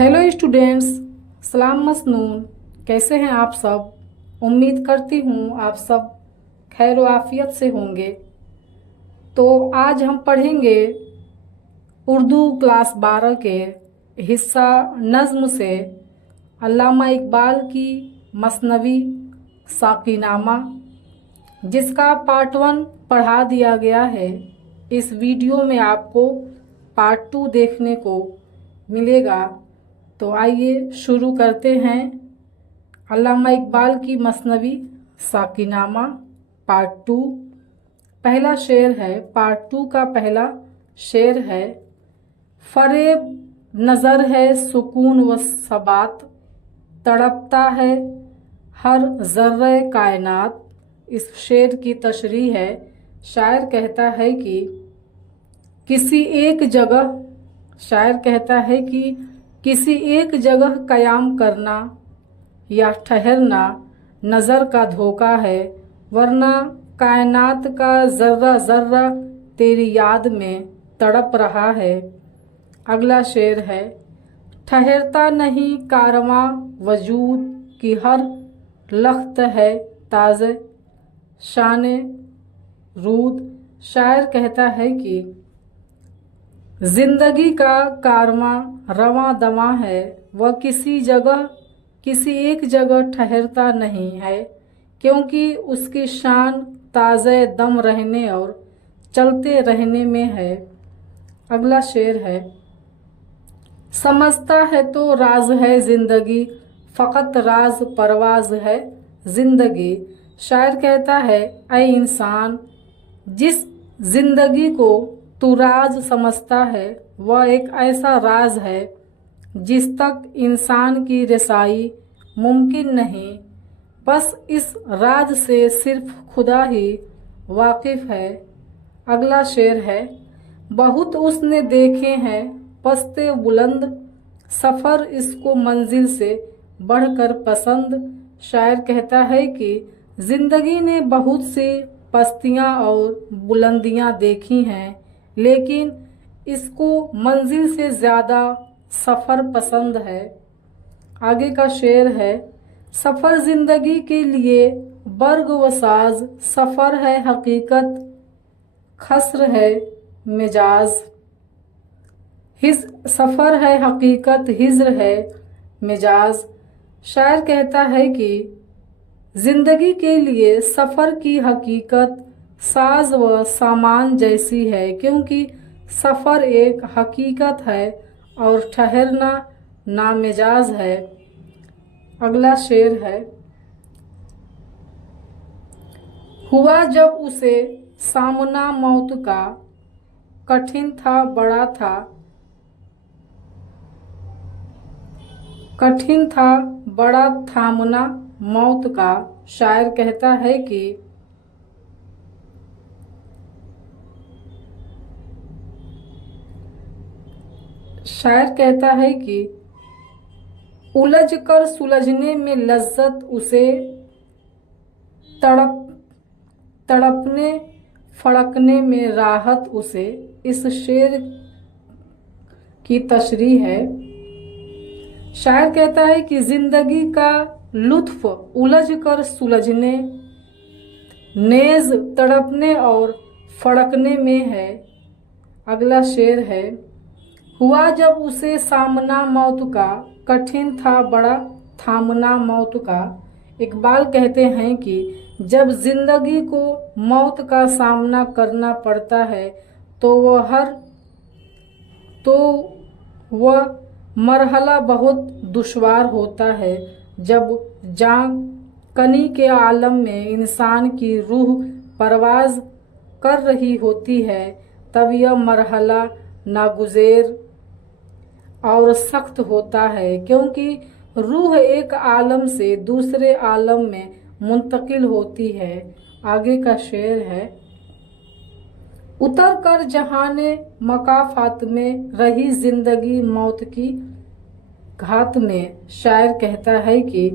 Hello students, सलाम मसनून। कैसे हैं आप सब? उम्मीद करती हूँ आप सब खैर व आफियत से होंगे। तो आज हम पढ़ेंगे उर्दू क्लास 12 के हिस्सा नज़्म से अल्लामा इकबाल की मसनवी साक़ीनामा, जिसका पार्ट 1 पढ़ा दिया गया है। इस वीडियो में आपको पार्ट 2 देखने को मिलेगा। तो आइए शुरू करते हैं। अल्लामा इकबाल की मसनवी साक़ीनामा पार्ट 2। पहला शेर है, पार्ट 2 का पहला शेर है। फरेब नज़र है सुकून व सबात, तड़पता है हर ज़र्रे कायनात। इस शेर की तशरीह है। शायर कहता है कि किसी एक जगह शायर कहता है कि किसी एक जगह क़याम करना या ठहरना नज़र का धोखा है, वरना कायनात का ज़र्रा ज़र्रा तेरी याद में तड़प रहा है। अगला शेर है। ठहरता नहीं कारवां वजूद की हर लख्त है ताज़े शाने रूद। शायर कहता है कि ज़िंदगी का कारवां रवां दवां है, वह किसी एक जगह ठहरता नहीं है, क्योंकि उसकी शान ताज़े दम रहने और चलते रहने में है। अगला शेर है। समझता है तो राज है ज़िंदगी, फ़कत राज परवाज है ज़िंदगी। शायर कहता है, ऐ इंसान, जिस ज़िंदगी को तू राज समझता है, वह एक ऐसा राज है जिस तक इंसान की रसाई मुमकिन नहीं। बस इस राज से सिर्फ खुदा ही वाकिफ़ है। अगला शेर है। बहुत उसने देखे हैं पस्ते बुलंद, सफ़र इसको मंजिल से बढ़कर पसंद। शायर कहता है कि ज़िंदगी ने बहुत सी पस्तियाँ और बुलंदियाँ देखी हैं, लेकिन इसको मंजिल से ज़्यादा सफ़र पसंद है। आगे का शेर है। सफ़र ज़िंदगी के लिए बर्ग व साज, सफ़र है हकीकत खस्र है मिजाज। सफ़र है हकीकत हिज्र है मिजाज। शायर कहता है कि ज़िंदगी के लिए सफ़र की हकीकत साज व सामान जैसी है, क्योंकि सफ़र एक हकीकत है और ठहरना नामिजाज है। अगला शेर है। हुआ जब उसे सामना मौत का, कठिन था बड़ा थामना मौत का। शायर कहता है कि उलझ कर सुलझने में लज्जत उसे, तड़पने फड़कने में राहत उसे। इस शेर की तशरीह है। शायर कहता है कि ज़िंदगी का लुत्फ़ उलझ कर सुलझने, नेज़ तड़पने और फड़कने में है। अगला शेर है। हुआ जब उसे सामना मौत का, कठिन था बड़ा थामना मौत का। इकबाल कहते हैं कि जब ज़िंदगी को मौत का सामना करना पड़ता है तो वह मरहला बहुत दुश्वार होता है। जब जान कनी के आलम में इंसान की रूह परवाज़ कर रही होती है, तब यह मरहला नागुज़ेर और सख्त होता है, क्योंकि रूह एक आलम से दूसरे आलम में मुंतकिल होती है। आगे का शेर है। उतर कर जहाने मकाफात में रही ज़िंदगी मौत की घात में। शायर कहता है कि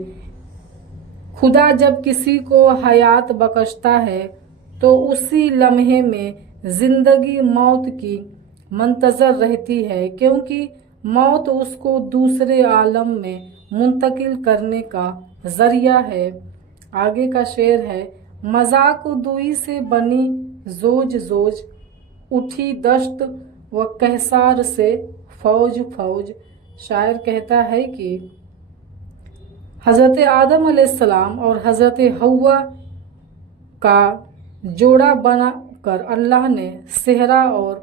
खुदा जब किसी को हयात बख्शता है तो उसी लम्हे में ज़िंदगी मौत की मंतज़र रहती है, क्योंकि मौत उसको दूसरे आलम में मुंतकिल करने का जरिया है। आगे का शेर है, मजाक दुई से बनी जोज जोज, उठी दश्त व कहसार से फौज फौज। शायर कहता है कि हज़रत आदम अलैहिस्सलाम और हज़रत हव्वा का जोड़ा बनाकर अल्लाह ने सहरा और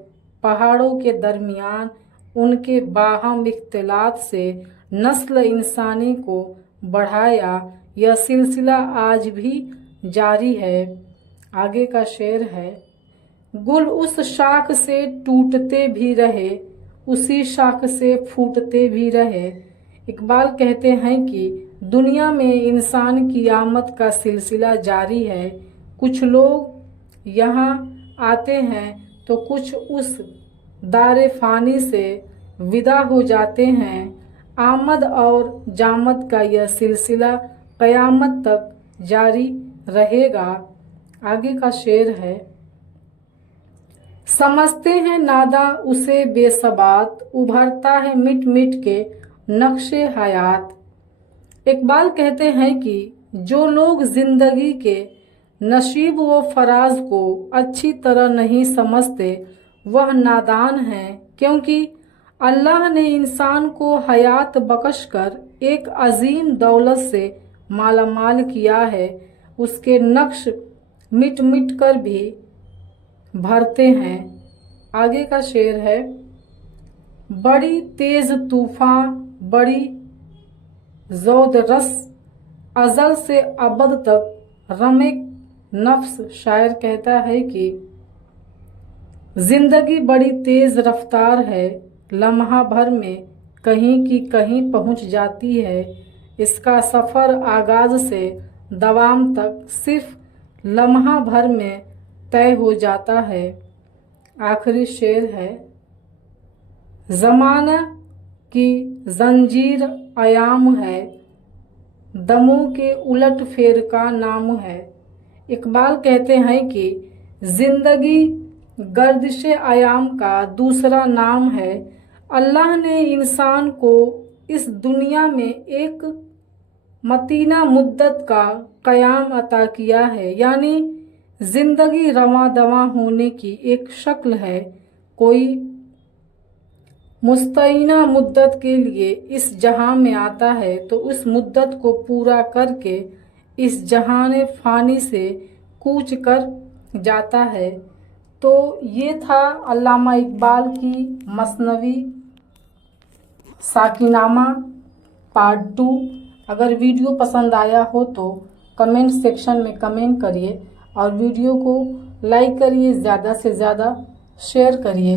पहाड़ों के दरमियान उनके बाहम इख्तिलात से नस्ल इंसानी को बढ़ाया। यह सिलसिला आज भी जारी है। आगे का शेर है, गुल उस शाख से टूटते भी रहे, उसी शाख से फूटते भी रहे। इकबाल कहते हैं कि दुनिया में इंसान की आमद का सिलसिला जारी है। कुछ लोग यहाँ आते हैं तो कुछ उस दारे फानी से विदा हो जाते हैं। आमद और जामद का यह सिलसिला क़यामत तक जारी रहेगा। आगे का शेर है, समझते हैं नादा उसे बेसबात, उभरता है मिट मिट के नक्शे हयात। इकबाल कहते हैं कि जो लोग जिंदगी के नशीब व फराज को अच्छी तरह नहीं समझते वह नादान हैं, क्योंकि अल्लाह ने इंसान को हयात बख्शकर एक अजीम दौलत से मालामाल किया है। उसके नक्श मिट मिट कर भी भरते हैं। आगे का शेर है, बड़ी तेज तूफान बड़ी ज़ौद रस, अज़ल से अबद तक रमे नफ्स। शायर कहता है कि जिंदगी बड़ी तेज रफ्तार है, लम्हा भर में कहीं की कहीं पहुंच जाती है। इसका सफ़र आगाज से दवाम तक सिर्फ लम्हा भर में तय हो जाता है। आखिरी शेर है, ज़माना की जंजीर अयाम है, दमों के उलट फेर का नाम है। इकबाल कहते हैं कि जिंदगी गर्दिश अयाम का दूसरा नाम है। अल्लाह ने इंसान को इस दुनिया में एक मतीना मुद्दत का क़याम अता किया है, यानी जिंदगी रवां दवां होने की एक शक्ल है। कोई मुस्तईना मुद्दत के लिए इस जहां में आता है तो उस मुद्दत को पूरा करके इस जहान फ़ानी से कूच कर जाता है। तो ये था अल्लामा इकबाल की मसनवी साकिनामा पार्ट 2। अगर वीडियो पसंद आया हो तो कमेंट सेक्शन में कमेंट करिए और वीडियो को लाइक करिए, ज़्यादा से ज़्यादा शेयर करिए।